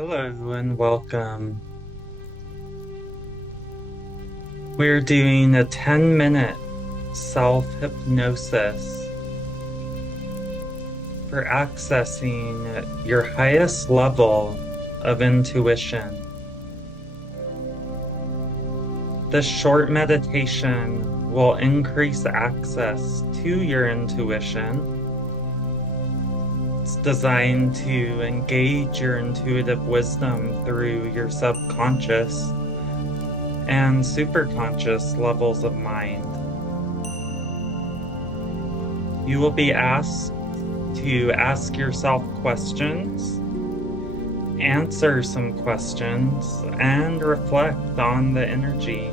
Hello and welcome. We're doing a 10-minute self-hypnosis for accessing your highest level of intuition. This short meditation will increase access to your intuition. It's designed to engage your intuitive wisdom through your subconscious and superconscious levels of mind. You will be asked to ask yourself questions, answer some questions, and reflect on the energy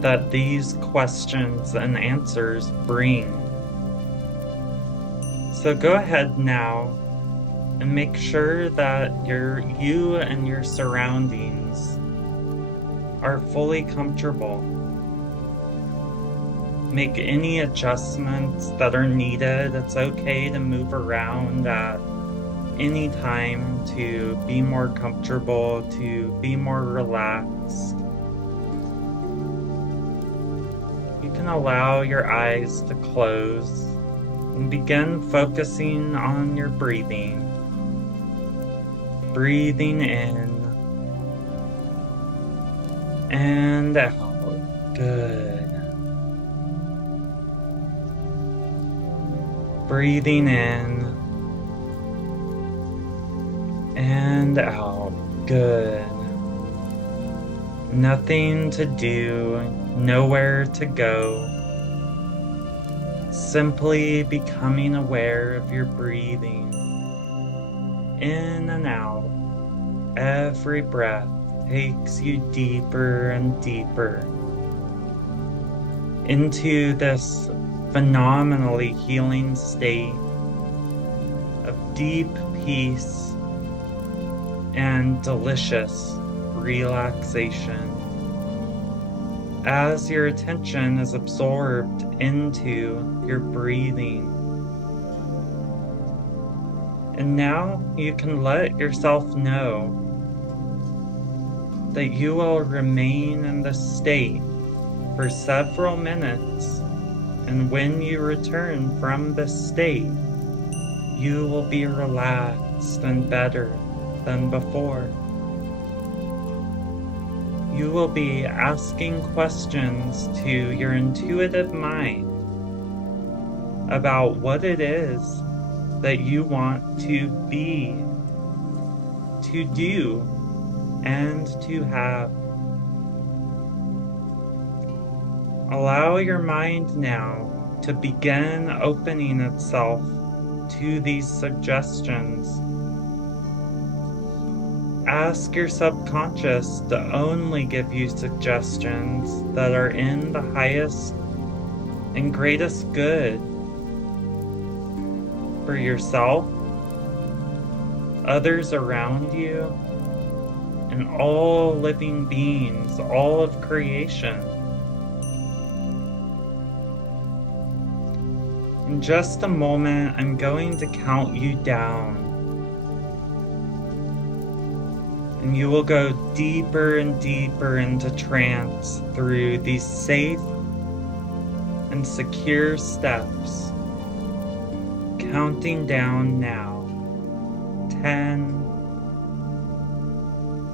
that these questions and answers bring. So go ahead now and make sure that you and your surroundings are fully comfortable. Make any adjustments that are needed. It's okay to move around at any time to be more comfortable, to be more relaxed. You can allow your eyes to close and begin focusing on your breathing. Breathing in and out. Good. Breathing in and out. Good. Nothing to do, nowhere to go. Simply becoming aware of your breathing. In and out. Every breath takes you deeper and deeper into this phenomenally healing state of deep peace and delicious relaxation. As your attention is absorbed into your breathing. And now you can let yourself know that you will remain in this state for several minutes, and when you return from this state, you will be relaxed and better than before. You will be asking questions to your intuitive mind about what it is that you want to be, to do, and to have. Allow your mind now to begin opening itself to these suggestions. Ask your subconscious to only give you suggestions that are in the highest and greatest good for yourself, others around you, and all living beings, all of creation. In just a moment, I'm going to count you down. And you will go deeper and deeper into trance through these safe and secure steps. Counting down now. 10.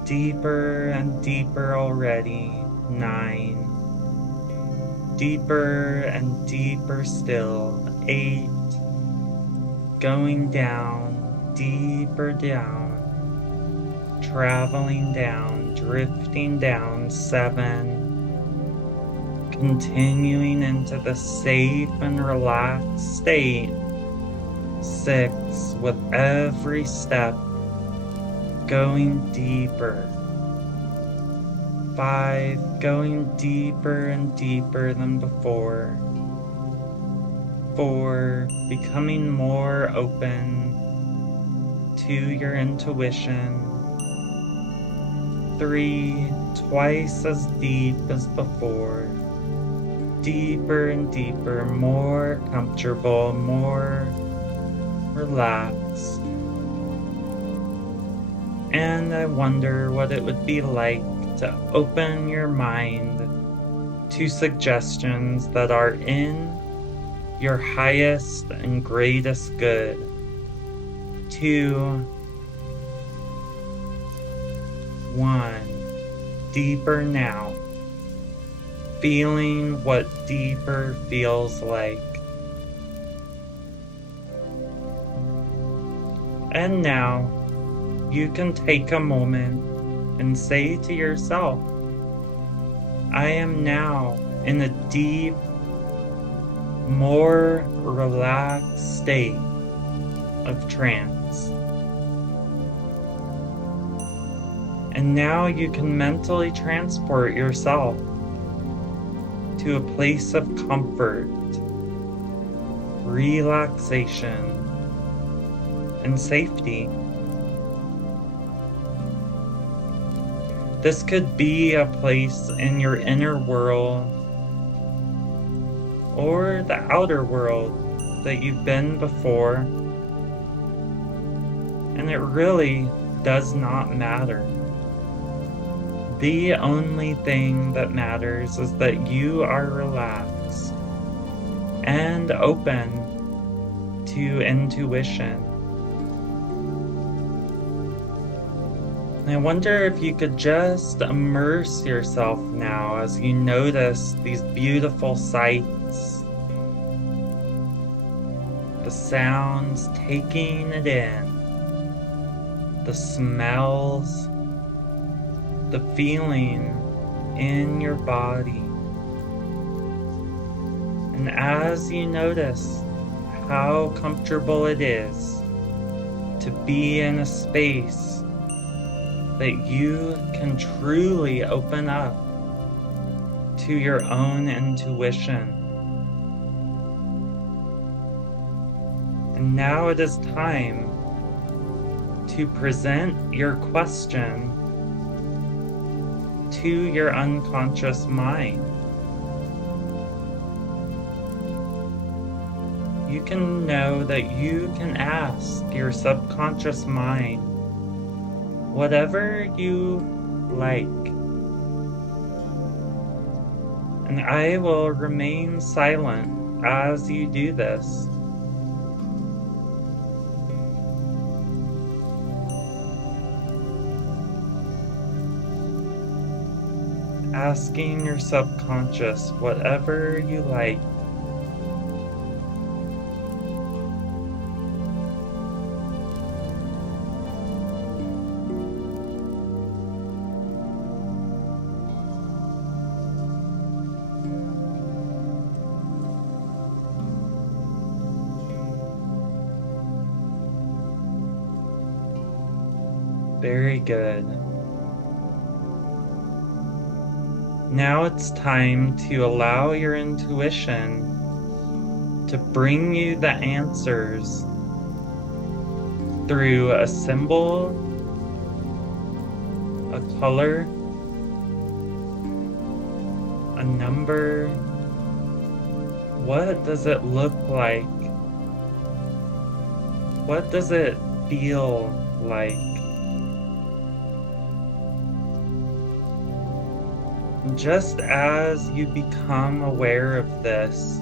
Deeper and deeper already. 9. Deeper and deeper still. 8. Going down, deeper down. Traveling down, drifting down. 7. Continuing into the safe and relaxed state. 6. With every step going deeper. 5. Going deeper and deeper than before. 4. Becoming more open to your intuition. 3. Twice as deep as before. Deeper and deeper, more comfortable, more relaxed. And I wonder what it would be like to open your mind to suggestions that are in your highest and greatest good, to one, deeper now, feeling what deeper feels like. And now you can take a moment and say to yourself, I am now in a deep, more relaxed state of trance. And now you can mentally transport yourself to a place of comfort, relaxation, and safety. This could be a place in your inner world or the outer world that you've been before, and it really does not matter. The only thing that matters is that you are relaxed and open to intuition. And I wonder if you could just immerse yourself now as you notice these beautiful sights, the sounds, taking it in, the smells, the feeling in your body. And as you notice how comfortable it is to be in a space that you can truly open up to your own intuition. And now it is time to present your question to your unconscious mind. You can know that you can ask your subconscious mind whatever you like. And I will remain silent as you do this. Asking your subconscious whatever you like. Very good. Now it's time to allow your intuition to bring you the answers through a symbol, a color, a number. What does it look like? What does it feel like? Just as you become aware of this,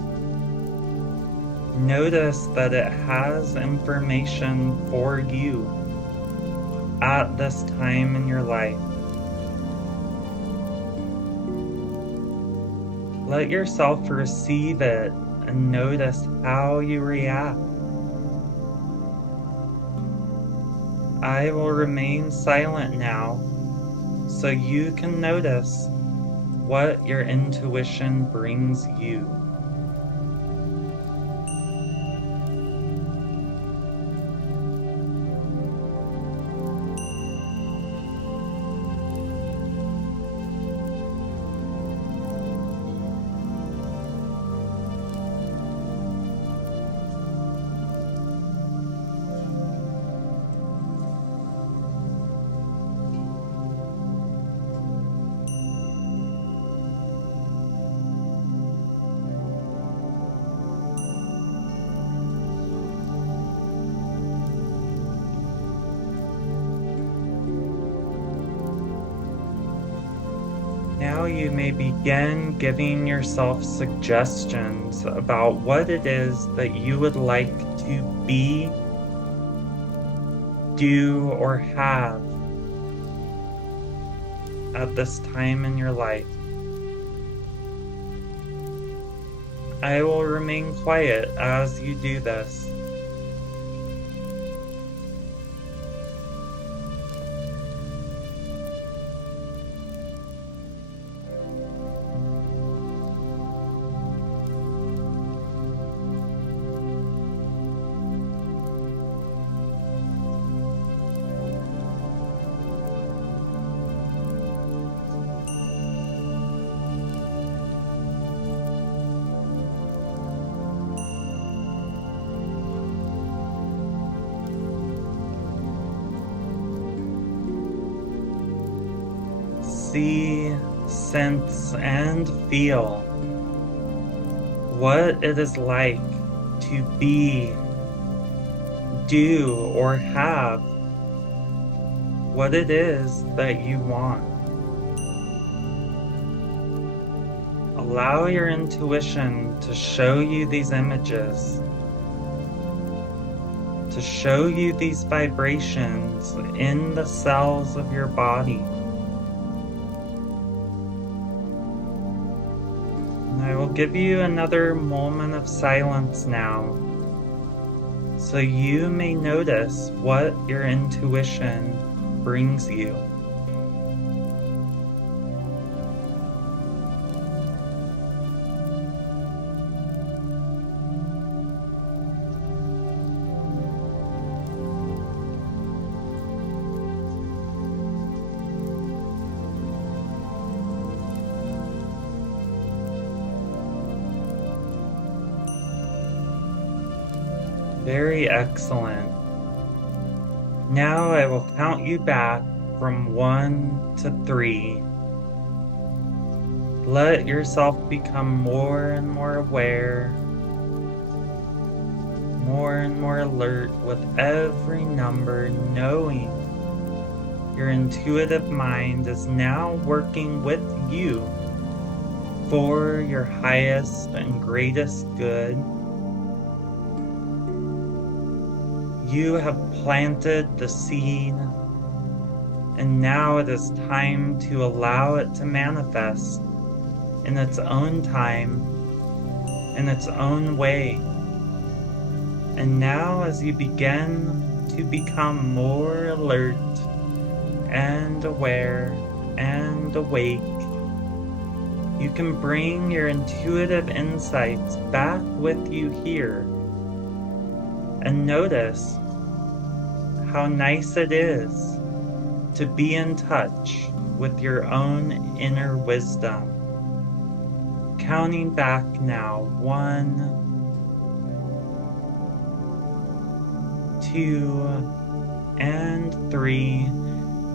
notice that it has information for you at this time in your life. Let yourself receive it and notice how you react. I will remain silent now so you can notice what your intuition brings you. now you may begin giving yourself suggestions about what it is that you would like to be, do, or have at this time in your life. I will remain quiet as you do this. See, sense, and feel what it is like to be, do, or have what it is that you want. Allow your intuition to show you these images, to show you these vibrations in the cells of your body. I will give you another moment of silence now, so you may notice what your intuition brings you. Very excellent. Now I will count you back from 1 to 3. Let yourself become more and more aware, more and more alert with every number, knowing your intuitive mind is now working with you for your highest and greatest good. You have planted the seed, and now it is time to allow it to manifest in its own time, in its own way. And now as you begin to become more alert and aware and awake, you can bring your intuitive insights back with you here and notice how nice it is to be in touch with your own inner wisdom. Counting back now, 1, 2, and 3,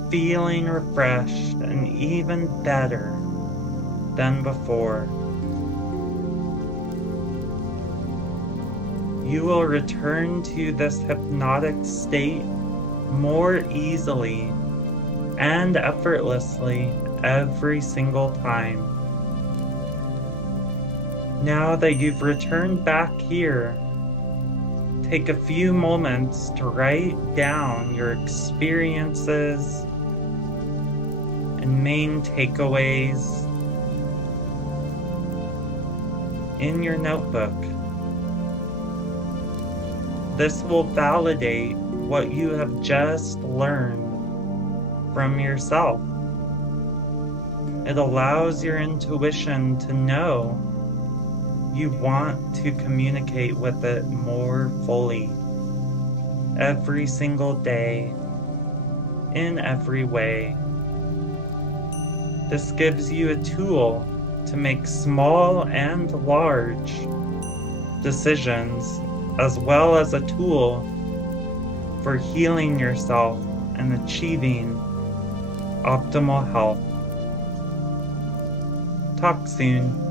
feeling refreshed and even better than before. You will return to this hypnotic state more easily and effortlessly every single time. Now that you've returned back here, take a few moments to write down your experiences and main takeaways in your notebook. This will validate what you have just learned from yourself. It allows your intuition to know you want to communicate with it more fully every single day, in every way. This gives you a tool to make small and large decisions, as well as a tool for healing yourself and achieving optimal health. Talk soon.